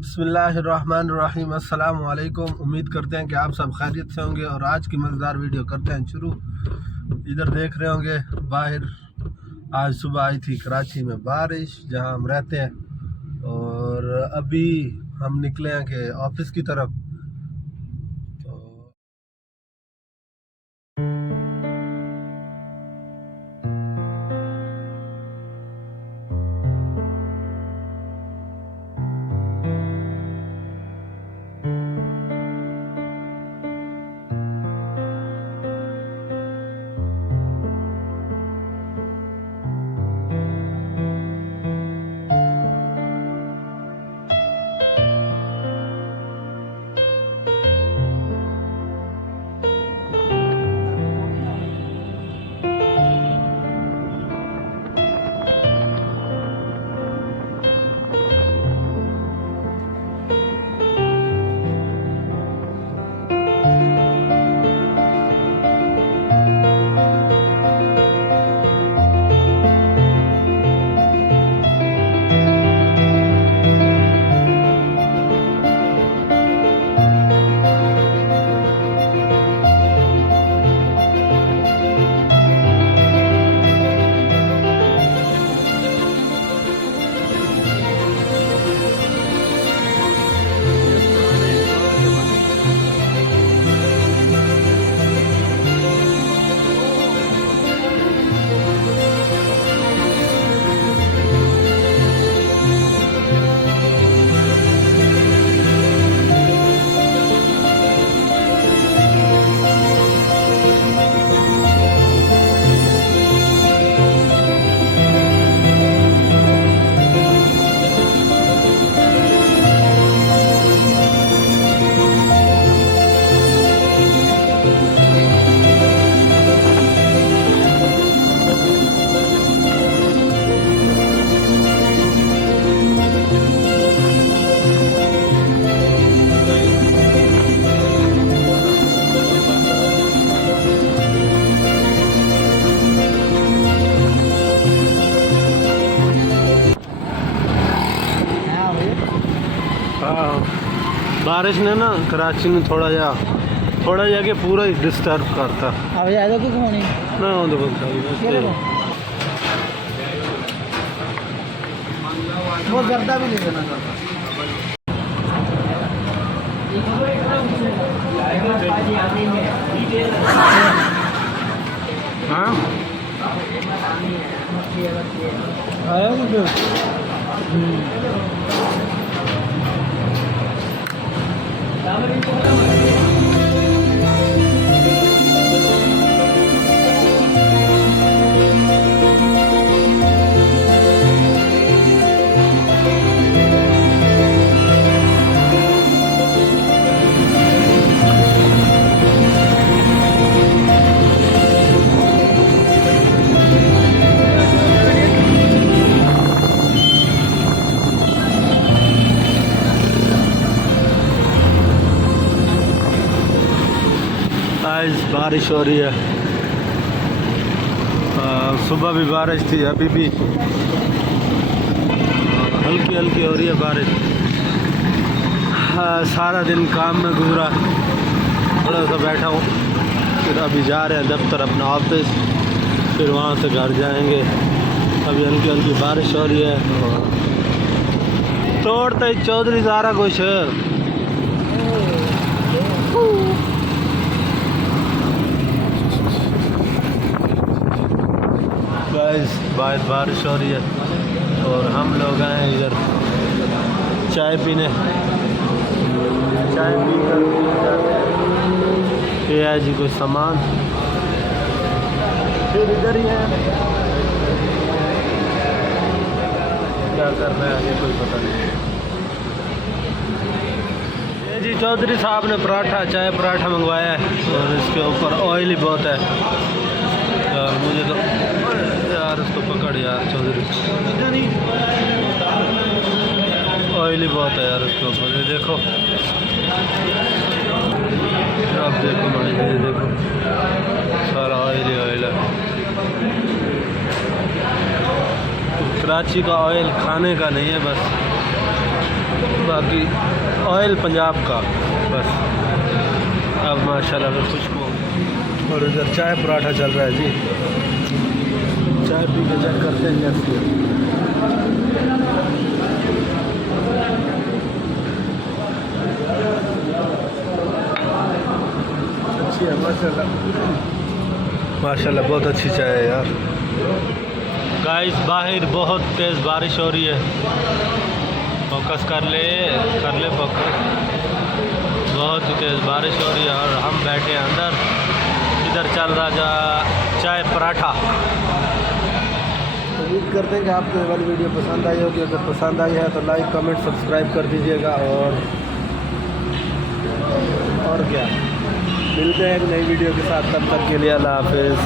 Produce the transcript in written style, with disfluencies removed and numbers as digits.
बिस्मिल्लाहिर्रहमानिर्रहीम। अस्सलाम वालेकुम। उम्मीद करते हैं कि आप सब खैरियत से होंगे और आज की मज़ेदार वीडियो करते हैं शुरू। इधर देख रहे होंगे बाहर आज सुबह आई थी कराची में बारिश जहां हम रहते हैं और अभी हम निकले हैं कि ऑफिस की तरफ। बारिश ने ना कराची में थोड़ा जाके पूरा ही डिस्टर्ब करता। अब ज़्यादा कुछ होनी ना हो तो बोलता वो गर्दा भी ले देना हाँ आया मुझे आज बारिश हो रही है। सुबह भी बारिश थी, अभी भी हल्की हल्की हो रही है बारिश। सारा दिन काम में गुजरा, थोड़ा सा बैठा हूँ, फिर अभी जा रहे हैं दफ्तर अपना ऑफिस, फिर वहाँ से घर जाएंगे। अभी हल्की हल्की बारिश हो रही है। तोड़ते चौधरी सारा कुछ बाहर बारिश हो रही है और हम लोग आए इधर चाय पीने। चाय पी कर ये है जी कोई सामान, फिर इधर ही है। क्या करना है ये कोई पता नहीं। ये जी चौधरी साहब ने पराठा, चाय पराठा मंगवाया है और इसके ऊपर ऑयल ही बहुत है यार। मुझे तो यार उसको पकड़ यार, चौधरी ऑयल ही बहुत है यार उसके ऊपर। ये देखो, आप देखो भाई, ये देखो सारा ऑयल ही ऑयल है। कराची का ऑयल खाने का नहीं है बस, बाकी ऑयल पंजाब का बस। अब माशाल्लाह से खुशबू। और इधर चाय पराठा चल रहा है जी। चाय पी के चेक करते हैं कैसी है। अच्छी है माशाल्लाह, माशाल्लाह बहुत अच्छी चाय है यार। गाइस बाहर बहुत तेज़ बारिश हो रही है। फोकस कर ले फोकस। बहुत ही तेज़ बारिश हो रही है और हम बैठे हैं अंदर। इधर चल रहा चाय पराठा। उम्मीद करते हैं कि आपको ये वाली वीडियो पसंद आई होगी। अगर पसंद आई है तो लाइक कमेंट सब्सक्राइब कर दीजिएगा। और क्या, मिलते हैं एक नई वीडियो के साथ। तब तक के लिए अल्लाह हाफिज़।